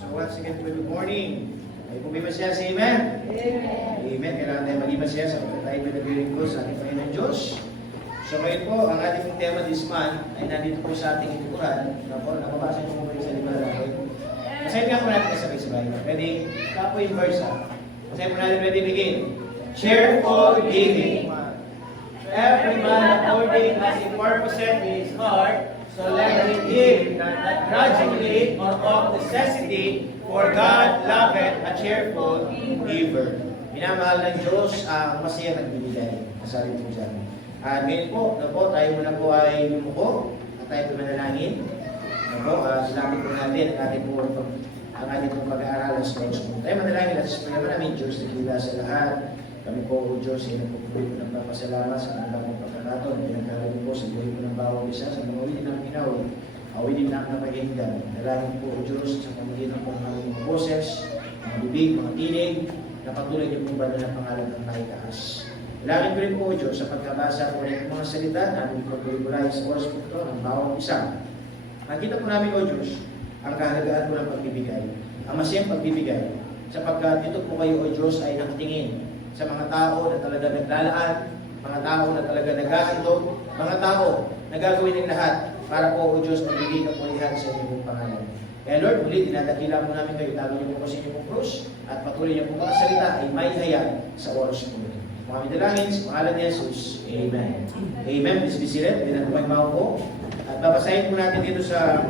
So once again, good morning. Ay kung may masaya sa Amen? Amen. Amen. Kailangan tayo maging masaya sa pagkat tayo pinag-iring ko sa ating Panginoon Diyos. So ngayon po, ang ating tema this month ay nandito po sa ating likuran. Nakabasa niyo po kayo sa likuran natin. Basahin nga po natin kasabay-sabay. Ready? Kapo yung verse ha. Basahin po natin, ready, begin. Cheerful giving. Every man according as he purposeth in his heart, so let him give, not grudgingly or of necessity, for God loveth a cheerful giver. Minamahal ng Diyos ang masaya nagbibigay. Masabi po dyan. At ngayon po, tayo muna po ay lumuko at tayo po manalangin. Salamat po natin ang ating pong pag-aaralan sa Diyos. Tayo manalangin at sa pagkaman namin, Diyos, nagkila sa lahat. Kami po, O Diyos, ay nagpupulit po ng papasalamat sa kanilang pagkakataon. Pinagkaroon po sa buhay po ng bawang isa sa mga ulitin ng ginawa. Awinin na ang napaghindan. Dalangin po, O Diyos, sa pamagitan po ng aming mga boses, mga bibig, mga tinig, na patuloy niyo po ba ng pangalan ng naitaas. Dalangin ko rin po, O Diyos, sa pagkabasa po ng mga salita namin pagkulay sa oras po ito ng bawang isa. Nakita po namin, O Diyos, ang kahalagaan po ng pagbibigay, ang masayang pagbibigay, sapagkat ito po kayo, O Diyos, ay nakatingin sa mga tao na talaga naglalaan, mga tao na talaga nag-aandog, mga tao na gagawin ng lahat para po, O Diyos, magbigay kapulihan sa inyong pangalan. Kaya Lord, muli, dinadakila po namin kayo, tago niyo po sa inyong krus, at patuloy niyo po mga salita ay may haya sa oras po. Mga dalangin sa pangalan ni Jesus. Amen. Amen. Please be seated. Hindi na po kayo maupo. At babasahin po natin dito sa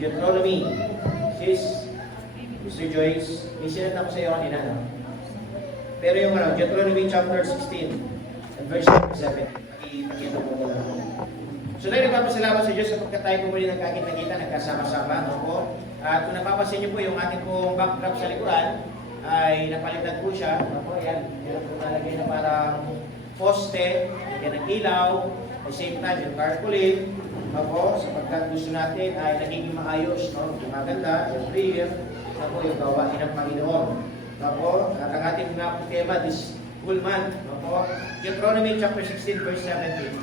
Deuteronomy. Sis, Mr. Joyce, may sinat ako sa iyo kanina, no? Pero yung Deuteronomy chapter 16 and verse 7, nakikita po ko lang. So tayo nagpapasalamat sa Diyos sapagkat tayo po muli nagkakita-kita, nagkasama-sama, no po? At kung napapansin niyo po yung ating pong backdrop sa likuran, ay napalitan po siya, no po? Yan po nalagay na parang poste, yan ang ilaw, at the same time yung carpooling, no po? Sapagkat gusto natin ay nagiging maayos, no? Maganda, every year, no po, yung gawain ng Panginoon. Opo, at ang ating tema this whole month, opo, Deuteronomy chapter 16 verse 17.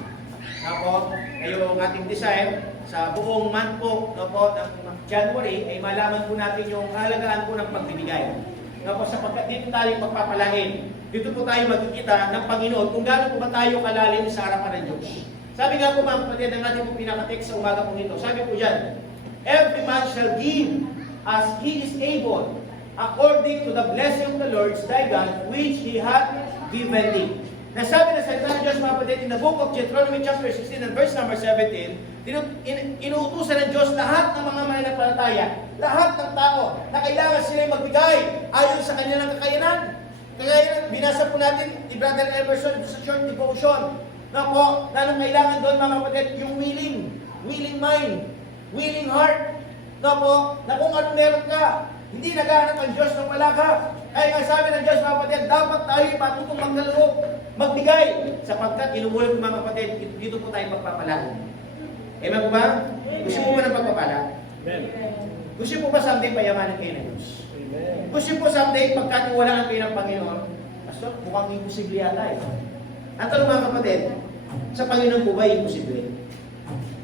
Opo, yung ating desire sa buong month po, opo, ng January ay malaman po natin yung kahalagaan po ng pagbibigay. Opo, sapagkat dito tayo magpapalain. Dito po tayo magkikita ng Panginoon kung gaano po ba tayo kalalim sa harapan ng Diyos. Sabi nga po mga kapatid, ang ating po pinaka-text sa umaga po nito. Sabi po dyan, every man shall give as he is able, according to the blessing of the Lord thy God, which He hath given thee. Nasabi na salita ng Diyos, mga kapatid, in the book of Deuteronomy chapter 16 and verse number 17, inuutusan ng Diyos lahat ng mga mananampalataya, lahat ng tao na kailangan sila magbigay ayon sa kanilang kakayanan. Kaya binasa po natin ni Brother Emerson sa short devotion na po, na kailangan doon, mga kapatid, yung willing mind, willing heart, na po, na kung ano meron ka, hindi naghahanap ang Diyos nung wala ka. Kaya nga sabi ng Diyos, mga kapatid, dapat tayo patutong magkaloob, magbigay. Sapagkat inuulit mga kapatid, dito po tayo magpapala. Amen po ba? Gusto mo ba ng pagpapala? Amen. Gusto mo ba someday payamanin kayo ng Diyos? Amen. Gusto mo someday pagkatiwalaan kayo ng Panginoon? Pastor, mukhang imposible yata eh. Ang tanong mga kapatid, sa Panginoon po ba imposible?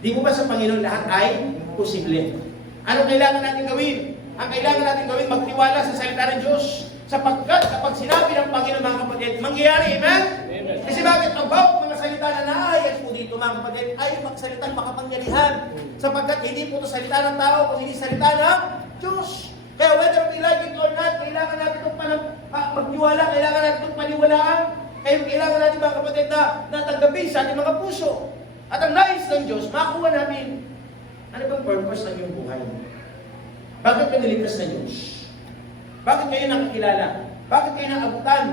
Di mo ba sa Panginoon lahat ay posible? Ano kailangan natin gawin? Ang kailangan natin gawin, magtiwala sa salita ng Diyos. Sapagkat kapag sinabi ng Panginoon, mga kapatid, mangyayari, amen? Amen. Kasi bakit ang bawat mga salita na naayos po dito, mga kapatid, ay magsalitang makapangyarihan. Sapagkat hindi po ito salita ng tao, kung hindi salita ng Diyos. Kaya whether we like it or not, kailangan natin itong magtiwala, kailangan natin itong paniwalaan. Kaya kailangan natin, mga kapatid, na natanggapin sa ating mga puso. At ang nais ng Diyos, makuha namin. Ano bang purpose ng iyong buhay? Bakit kayo niligtas na Diyos? Bakit kayo nakakilala? Bakit kayo naabutan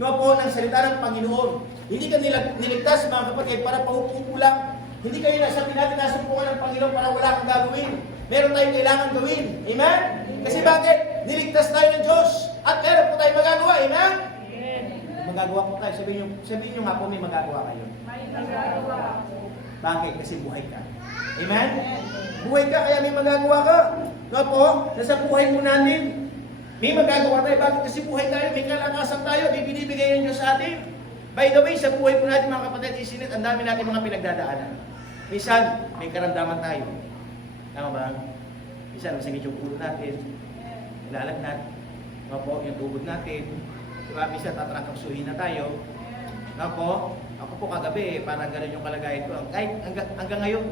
ng salita ng Panginoon? Hindi ka niligtas, mga kapatid, para paupo lang. Hindi kayo nasabi natin nasumpukan ng Panginoon para wala kang gagawin. Meron tayong kailangan gawin. Amen? Kasi bakit? Niligtas tayo ng Diyos. At meron po tayo magagawa. Amen? Magagawa po tayo. Sabihin nyo nga po may magagawa kayo. May magagawa. Bakit? Kasi buhay ka. Amen? Buhay ka, kaya may magagawa ka. No po, nasa buhay po natin, may magagawa tayo. Bakit? Kasi buhay tayo, may kalakasan tayo, may binibigay ng Diyos sa atin. By the way, sa buhay po natin, mga kapatid, isinit, ang dami natin mga pinagdadaanan. Minsan, may karamdaman tayo. Tama ba? Minsan, masakit yung ulo natin, nilalagnat, po, yung tubod natin. Diba? Minsan, tatrangkapsuhin na tayo. Po, ako po kagabi, parang ganun yung kalagayan ko. Kahit hanggang ngayon,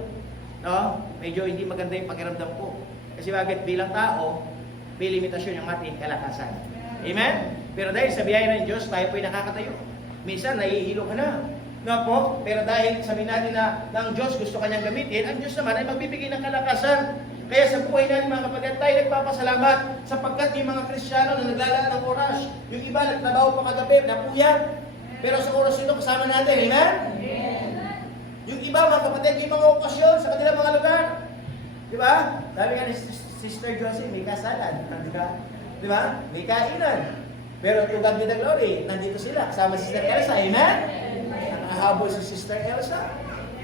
no? Medyo hindi maganda yung pakiramdam ko. Kasi bakit bilang tao, may limitasyon yung ating kalakasan. Amen? Pero dahil sa biyaya ng Diyos, tayo po'y nakakatayo. Minsan, nahihilo ka na. No po? Pero dahil sabihin natin na ng Diyos gusto kanyang gamitin, ang Diyos naman ay magbibigay ng kalakasan. Kaya sa buhay natin mga kapatid, tayo nagpapasalamat sapagkat yung mga Kristiyano na naglalaan ng oras, yung iba nagtrabaho pa kagabi, napuyat. Pero sa oras ito, kasama natin. Amen? Yung iba mga kapatid, yung mga okasyon sa kanilang mga lugar. Di ba? Sabi nga ni Sister Josie, may kasalan. Di ba? May kainan. Pero to God be the glory, nandito sila, kasama si Sister Elsa. Amen? Nakahabol si Sister Elsa.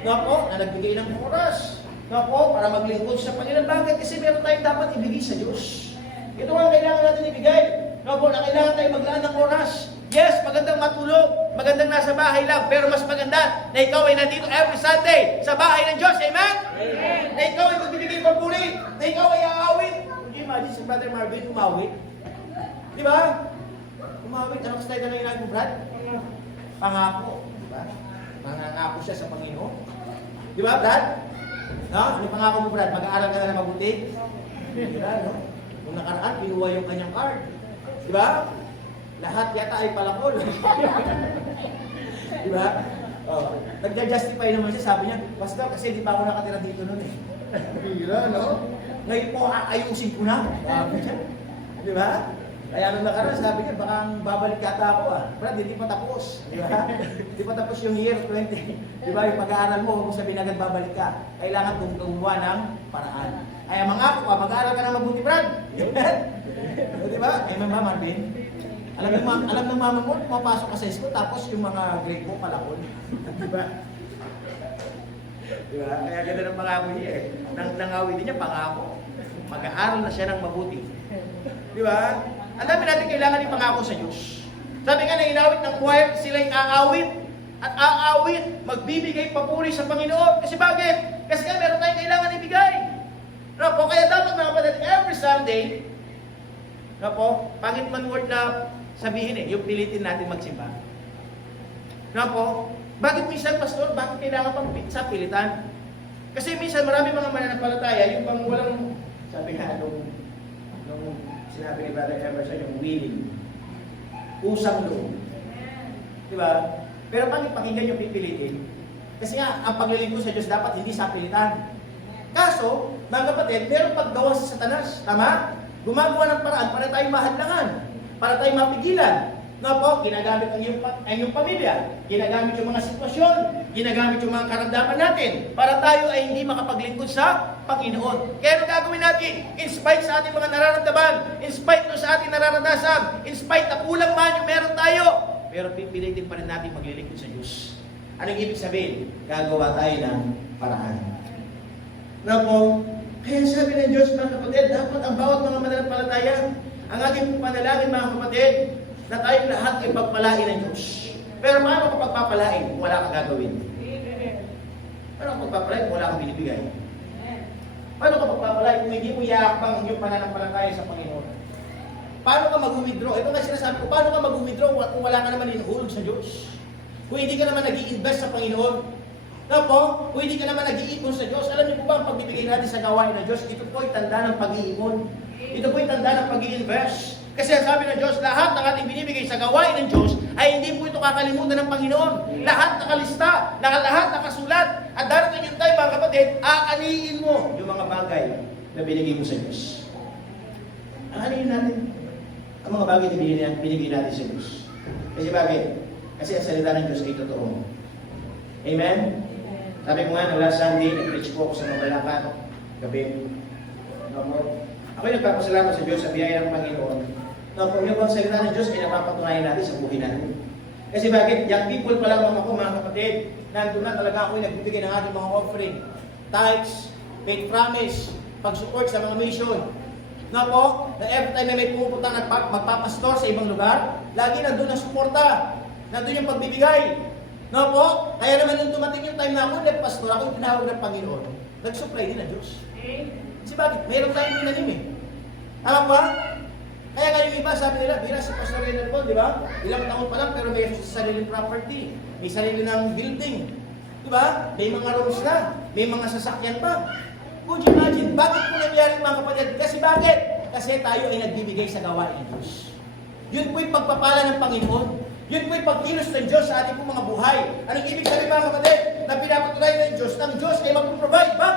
No, na nagbigay ng oras. No, para maglingkod sa Panginoon. Bakit? Kasi meron tayong dapat ibigay sa Diyos. Ito ang kailangan natin ibigay. No, na kailangan tayong maglaan ng oras. Yes, magandang matulog, magandang nasa bahay lang, pero mas maganda na ikaw ay nandito every Sunday sa bahay ng Diyos. Amen? Amen. Na ikaw ay magbibigay papuri, na ikaw ay aawit. Hindi imagine si Brother Marvin umawit. Di ba? Umawit. Anong style na nangyayari mo, Brad? Pangako. Di ba? Mangangako siya sa Panginoon. Di ba, Brad? No? Ano pangako mo, Brad? Mag-aaral ka na mabuti? Di ba, no? Kung nakaraan, pinuha yung kanyang card. Di ba? Lahat yata ay palakol. Di ba? Oh, nagja-justify naman siya, sabi niya, basta kasi di pa ako nakatira dito noon eh. Bira, no? Ngayon po, ayusin ko na. Sabi niya. Di ba? Kaya nung nakaraan, sabi niya, baka babalik yata ako ah. Brad, hindi pa tapos. Di ba? Hindi pa tapos yung year 20. Di ba? Yung pag-aaral mo, huwag mo sabihin agad babalik ka. Kailangan gumawa ng paraan. Ay, mangako ka, mag-aaral ka na mabuti, Brad. Di ba? Amen ba, Marvin? Alam ng mama mo, pumapasok ka sa school, tapos yung mga grade mo palakon. Di ba? Di ba? Kaya ganda ng pangako niya eh. Nangawi din niya, pangako. Mag-aaral na siya ng mabuti. Di ba? Ang dami natin kailangan yung pangako sa Diyos. Sabi nga na inawit ng choir, sila'y aawit at aawit, magbibigay papuri sa Panginoon. Kasi bakit? Kasi nga meron tayong kailangan ibigay. No po, kaya dapat mga kapatid, every Sunday, no po, pangit man word na sabihin yung pilitin natin magsimba. No po, bakit minsan, Pastor, bakit kailangan pang sa pilitan? Kasi minsan marami mga mananampalataya, yung pang walang, sabi nga, nung sinabi ni Brother Emerson, yung willing. Usang loob. Diba? Pero pakinggan yung pipilitin. Kasi nga, ang paglilingkod sa Diyos dapat hindi sa pilitan. Kaso, mga kapatid, meron paggawa sa Satanas. Tama? Gumagawa ng paraan para tayong mahadlangan. Para tayong mapigilan. No po, ginagamit ang iyong pamilya. Ginagamit yung mga sitwasyon. Ginagamit yung mga karamdaman natin. Para tayo ay hindi makapaglingkod sa Panginoon. Kaya ano gagawin natin? In spite sa ating mga nararamdaman, in spite sa ating nararanasan, in spite na kulang man yung meron tayo, pero pipilitin pa rin natin maglilingkod sa Diyos. Anong ibig sabihin? Gagawa tayo ng paraan. No po, kaya sabi ng Diyos, mga kapatid, dapat ang bawat mga mananampalataya, ang ating panalangin, mga kapatid, na tayong lahat ay pagpalain ng Diyos. Pero paano kapag papalain kung wala kang gagawin? Paano kapag papalain kung wala kang binibigay? Paano kapag papalain kung hindi mo yakbang ang iyong pananampalataya sa Panginoon? Paano ka mag-withdraw? Ito nga sinasabi ko, paano ka mag-withdraw kung wala ka naman inuhulog sa Diyos? Kung hindi ka naman nag-i-invest sa Panginoon? Na po, kung hindi ka naman nag-iipon sa Diyos, alam niyo po ba ang pagbibigay natin sa gawain ng Diyos, ito po ay tanda ng pag-iipon. Ito po ay tanda ng pag-i-invest. Kasi ang sabi ng Diyos, lahat ng ating binibigay sa gawain ng Diyos ay hindi po ito kakalimutan ng Panginoon. Lahat nakalista, lahat nakasulat. At darating yung tayo, mga kapatid, aanihin mo yung mga bagay na binigay mo sa Diyos. Aanihin natin ang mga bagay na binigay natin sa Diyos. Kasi bakit? Kasi ang salita ng Diyos ay totoo. Amen? Sabi ko nga, last Sunday, nag-preach po ako sa Mabalacan, gabi. Ako'y nagpapasalamat sa Diyos sa biyaya ng Panginoon. Yung bang salita ng Diyos ay napapatunayan natin sa buhay natin. Kasi bakit? Young people pa lamang ako, mga kapatid. Nandun na talaga ako'y nagbibigay ng ating mga offering. Tithes, faith promise, pag-support sa mga mission. Na every time na may pumupunta magpapastor sa ibang lugar, lagi nandun ang suporta. Nandun yung pagbibigay. Kaya naman nung dumating yung time na ako, pastor, ako yung tinawag ng Panginoon. Nag-supply din ng Diyos. Kasi bakit? Mayroon tayong pinanim eh. Tama ba? Kaya kayo iba, sabi nila, bira si Pastor Renal Paul, di ba? Ilang taon pa lang, pero may sariling property. May sarili ng building. Di ba? May mga rooms na. May mga sasakyan pa. Could you imagine? Bakit po nangyari mga kapatid? Kasi bakit? Kasi tayo ay nagbibigay sa gawain ng Diyos. Yun po'y pagpapala ng Panginoon. Yun po'y pagkilos ng Diyos sa ating mga buhay. Anong ibig sabihin mga kapatid? Na pinapatuloy ng Diyos ay mag-provide. Bakit?